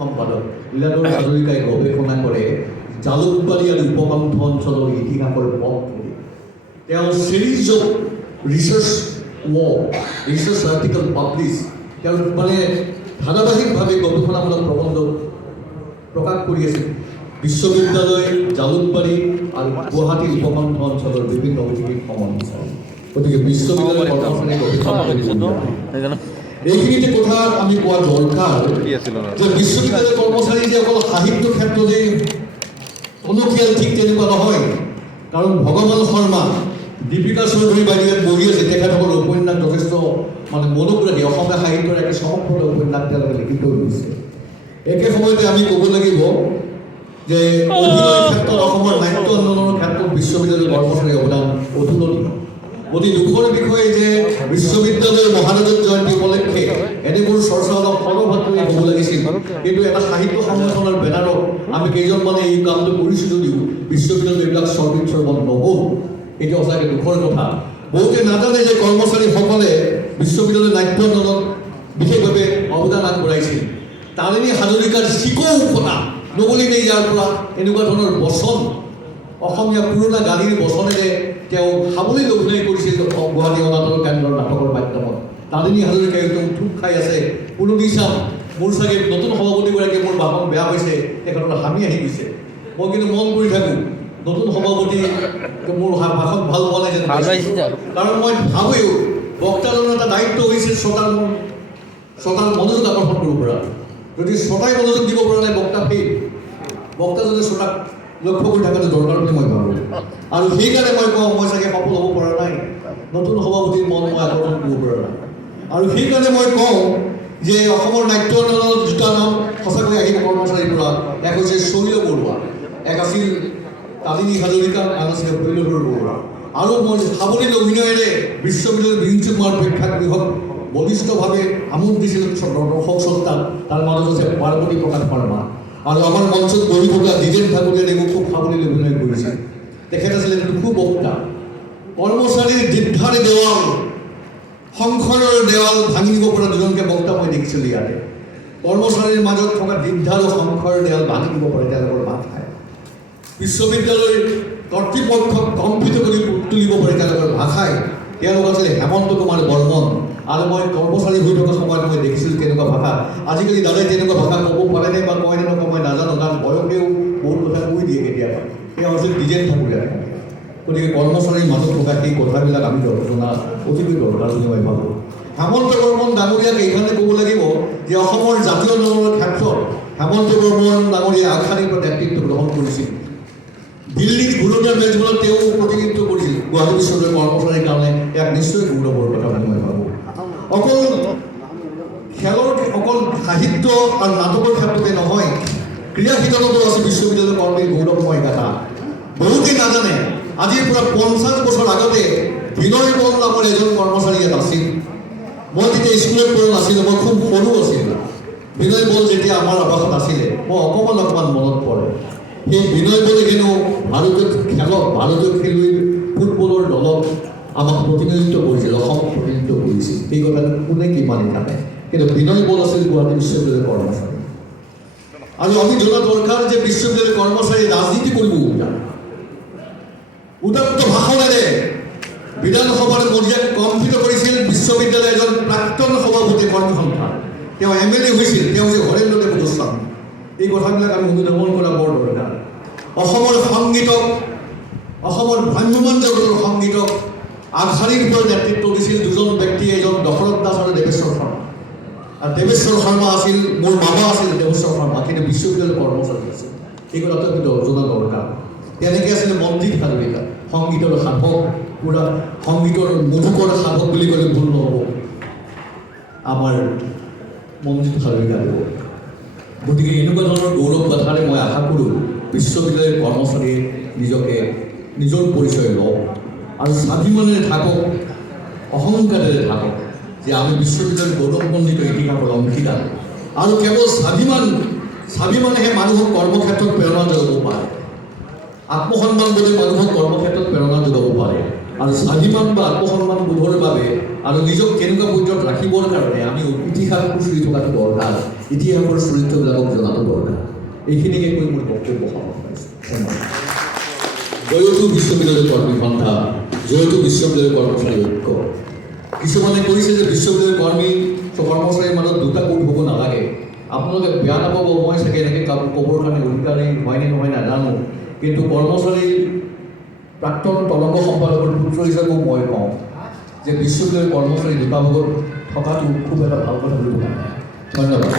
সম্পাদক লীলাধৰ হাজৰিকাই গৱেষণা কৰে জালুকবাৰী আৰু উপকণ্ঠ অঞ্চলৰ ইতিহাসৰ পথ। তেওঁ series of research article publish তেওঁ মানে ধাৰাবাহিকভাৱে গৱেষণামূলক প্ৰবন্ধ প্ৰকাশ কৰি আছে বিশ্ববিদ্যালয় জালুকবাৰী আৰু গুৱাহাটী উপকণ্ঠ অঞ্চলৰ বিভিন্ন ঐতিহাসিক সমন্বয়। গতিকে বিশ্ববিদ্যালয় কৰ্মচাৰী গৱেষণা এইখিনিতে কথা আমি কোৱা দৰকাৰ যে বিশ্ববিদ্যালয় কৰ্মচাৰী যে অকল সাহিত্য ক্ষেত্ৰতে অনুখিয়াল ঠিক তেনেকুৱা নহয়। কাৰণ ভগৱান শৰ্মা, দীপিকা চৌধুৰী বাইদেৱে বহি আছে, তেখেতসকলৰ উপন্যাস যথেষ্ট মানে মনোগ্ৰাহী, অসমীয়া সাহিত্যৰ একে চমকপ্ৰদ উপন্যাস তেওঁলোকে লিখি থৈ গৈছে। একে সময়তে আমি ক'ব লাগিব যে অভিনয় ক্ষেত্ৰত অসমৰ নাট্য আন্দোলনৰ ক্ষেত্ৰত বিশ্ববিদ্যালয় কৰ্মচাৰীৰ অৱদান অতুলনীয়। অতি দুখৰ বিষয়ে যে বিশ্ববিদ্যালয়ৰ মহাৰাজত জয়ন্তী উপলক্ষে এনেবোৰ চৰ্চা অলপ সৰ্বভাৱে হ'ব লাগিছিল, কিন্তু এটা সাহিত্য সংগঠনৰ বেনাৰত আমি কেইজনমানে এই কামটো কৰিছোঁ যদিও বিশ্ববিদ্যালয় এইবিলাক সৰ্বিচ্ছৰ্বন নহ'ল। এইটো সঁচাকৈ দুখৰ কথা। বহুতে নাজানে যে কৰ্মচাৰীসকলে বিশ্ববিদ্যালয়ৰ নাট্য আন্দোলনত বিশেষভাৱে অৱদান আগবঢ়াইছিল। তাৰিণী হাজৰিকাৰ চিকৌ ফটা নগলিনে ইয়াৰ পৰা এনেকুৱা ধৰণৰ বচন, অসমীয়া পুৰণা গালিৰ বচনেৰে তেওঁ সাৱলীল অভিনয় কৰিছিল গুৱাহাটী অনাটন কেন্দ্ৰৰ নাটকৰ মাধ্যমত। তাৰিণী হাজৰিকাই তেওঁ থুপ খাই আছে। কোনো দি চাম মোৰ চাগে নতুন সভাপতিগৰাকীয়ে মোৰ ভাষণ বেয়া হৈছে, তেখেতৰ হামি আহি গৈছে। মই কিন্তু মন কৰি থাকোঁ নতুন সভাপতি মোৰ ভাষণ ভাল হোৱা নাই যেন, কাৰণ মই ভাবোঁ বক্তাজনৰ এটা দায়িত্ব হৈছে শ্ৰোতাৰ মনোযোগ আকৰ্ষণ কৰিব পৰা। যদি শ্ৰোতাই মনোযোগ দিব পৰা নাই বক্তা ফেইল। বক্তাজনে শ্ৰোতাক লক্ষ্য কৰি থকাটো দৰকাৰ বুলি মই ভাবোঁ। আৰু সেইকাৰণে মই কওঁ মই চাগে সফল হ'ব পৰা নাই, নতুন সভাপতিৰ মন মই আকৰ্ষণ কৰিব পৰা নাই। আৰু সেইকাৰণে মই কওঁ যে অসমৰ নাট্য আন্দোলনত দুটা নাম সঁচাকৈ আহিব কৰ্মচাৰীৰ পৰা। এক হৈছে শৈল বৰুৱা, এক আছিল তাৰিণী হাজৰিকা, আন আছিল শৈলধৰ বৰুৱা। আৰু মই সাৱলীল অভিনয়েৰে বিশ্ববিদ্যালয়ৰ বিংশ কুমাৰ প্ৰেক্ষাগৃহত বলিষ্ঠভাৱে আমোদ দিছিল দৰ্শক শ্ৰোতাক। তাৰ মাজত আছে পাৰ্বতী প্ৰকাশ শৰ্মা। আৰু আমাৰ মঞ্চত বহি থকা দ্বিজেন ঠাকুৰীয়ে তেওঁক খুব সাৱলীল অভিনয় কৰিছিল। তেখেত আছিলে খুব বক্তা। কৰ্মচাৰীৰ দীৰ্ঘাৰে দেৱাল, সংসাৰৰ দেৱাল ভাঙি দিব পৰা দুজনকে বক্তা মই দেখিছিলোঁ ইয়াতে। কৰ্মচাৰীৰ মাজত থকা দীৰ্ঘা আৰু সংসাৰৰ দেৱাল ভাঙি দিব পাৰে তেওঁলোকৰ ভাষাই। বিশ্ববিদ্যালয়ৰ কৰ্তৃপক্ষক কম্পিত কৰি তুলিব পাৰে তেওঁলোকৰ ভাষাই। তেওঁলোক আছিলে হেমন্ত কুমাৰ বৰ্মন। আৰু মই কৰ্মচাৰী হৈ থকা সময়ত মই দেখিছিলোঁ কেনেকুৱা ভাষা। আজিকালি দাদাই তেনেকুৱা ভাষা ক'ব পাৰেনে বা কয় নে নকয় মই নাজানো, কাৰণ বয়সেও বহুত কথা কৈ দিয়ে কেতিয়াবা। তেওঁ আছিল দ্বিজেন ঠাকুৰীয়া। গতিকে কৰ্মচাৰীৰ মাজত থকা সেই কথাবিলাক আমি জনা অতিকৈ দৰকাৰ বুলি মই ভাবোঁ। হেমন্ত বৰ্মন ডাঙৰীয়াক এইখানে ক'ব লাগিব যে অসমৰ জাতীয় আন্দোলনৰ ক্ষেত্ৰত হেমন্ত বৰ্মন ডাঙৰীয়াই আগশাৰীৰ পৰা নেতৃত্ব গ্ৰহণ কৰিছিল। দিল্লীত ঘূৰণীয়া মেজবোৰত তেওঁ প্ৰতিনিধিত্ব কৰিছিল। গুৱাহাটী বিশ্ববিদ্যালয়ৰ কৰ্মচাৰীৰ কাৰণে এক নিশ্চয় গৌৰৱৰ কথা বুলি মই ভাবোঁ। অকল সাহিত্য আৰু নাটকৰ ক্ষেত্ৰতে নহয়, ক্ৰীড়া ক্ষেত্ৰতো আছে বিশ্ববিদ্যালয়ৰ কৰ্মীৰ গৌৰৱময় গাথা। বহুতেই নাজানে আজিৰ পৰা 50 বছৰ আগতে বিনয় বল নামৰ এজন কৰ্মচাৰী ইয়াত আছিল। মই তেতিয়া স্কুলত পঢ়া নাছিলোঁ, মই খুব সৰু আছিলোঁ। বিনয় বল যেতিয়া আমাৰ আৱাসত আছিলে মই অকণমান মনত পৰে। সেই বিনয় বলে কিন্তু ভাৰতীয় খেলুৱৈ ফুটবলৰ দলক আমাক প্ৰতিনিধিত্ব কৰিছিল, অসমক প্ৰতিনিধিত্ব কৰিছিল। সেই কথাটো কোনে কিমানে জানে, কিন্তু বিনয় বল আছিল গুৱাহাটী বিশ্ববিদ্যালয়ৰ কৰ্মচাৰী। আৰু আমি জনা দৰকাৰ যে বিশ্ববিদ্যালয়ৰ কৰ্মচাৰী ৰাজনীতি কৰিব জানে। উদাত্ত ভাষণেৰে বিধানসভাৰ মজিয়াক কম্পিত কৰিছিল বিশ্ববিদ্যালয়ৰ এজন প্ৰাক্তন সভাপতি কৰ্মী সন্থা। তেওঁ MLA হৈছিল, তেওঁ যে হৰেন্দ্ৰদেৱ গোস্বামী। এই কথাবিলাক আমি অনুধাৱন কৰা বৰ দৰকাৰ। অসমৰ সংগীতক, অসমৰ ভ্ৰাম্যমান জগতৰ সংগীতক আগশাৰীৰ পৰা নেতৃত্ব দিছিল দুজন ব্যক্তিয়ে, এজন দশৰথ দাস আৰু দেৱেশ্বৰ শৰ্মা। আৰু দেৱেশ্বৰ শৰ্মা আছিল মোৰ মামা আছিল দেৱেশ্বৰ শৰ্মা, কিন্তু বিশ্ববিদ্যালয়ৰ কৰ্মচাৰী আছিল। এই কথাটো আমি জনা দৰকাৰ। তেনেকৈ আছিলে মনজিত হাজৰিকা, সংগীতৰ সাধক, পুৰা সংগীতৰ মধুকৰ সাধক বুলি ক'লে ভুল নহ'ব আমাৰ মনজিত হাজৰিকাদেৱ। গতিকে এনেকুৱা ধৰণৰ গৌৰৱ কথাৰে মই আশা কৰোঁ বিশ্ববিদ্যালয়ৰ কৰ্মচাৰীয়ে নিজকে নিজৰ পৰিচয় লওক আৰু স্বাভিমানেৰে থাকক, অহংকাৰেৰে থাকক যে আমি বিশ্ববিদ্যালয়ৰ গৌৰৱমণ্ডিত ইতিহাসৰ অংশীদাৰ। আৰু কেৱল স্বাভিমানেহে মানুহক কৰ্মক্ষেত্ৰত প্ৰেৰণা যোগাব পাৰে। আত্মসন্মান বোধে মানুহক কৰ্মক্ষেত্ৰত প্ৰেৰণা যোগাব পাৰে। আৰু স্বাভিমান বা আত্মসন্মান বোধৰ বাবে আৰু নিজক কেনেকুৱা পৰ্যায়ত ৰাখিবৰ কাৰণে আমি ইতিহাস খুচৰি থকাটো দৰকাৰ। ইতিহাসৰ চৰিত্ৰবিলাকক জনাটো দৰকাৰ। এইখিনিকে কৈ মোৰ বক্তব্য সমাপ্ত কৰিছোঁ। ধন্যবাদ। জয়তু বিশ্ববিদ্যালয় কৰ্মী সন্থা, জয়তু বিশ্ববিদ্যালয় কৰ্মচাৰী ঐক্য। কিছুমানে কৈছে যে বিশ্ববিদ্যালয় কৰ্মচাৰীৰ মাজত দুটা কোড হ'ব নালাগে। আপোনালোকে বেয়া নাপাব, মই চাগে এনেকৈ ক'বৰ কাৰণে অধিকাৰী হয়নে নহয় নাজানো, কিন্তু কৰ্মচাৰীৰ প্ৰাক্তন তৰংগ সম্পাদকৰ পুত্ৰ হিচাপেও মই কওঁ যে বিশ্ববিদ্যালয়ৰ কৰ্মচাৰী দুটা ভাগত থকাটো খুব এটা ভাল কথা বুলি ভাবোঁ। ধন্যবাদ।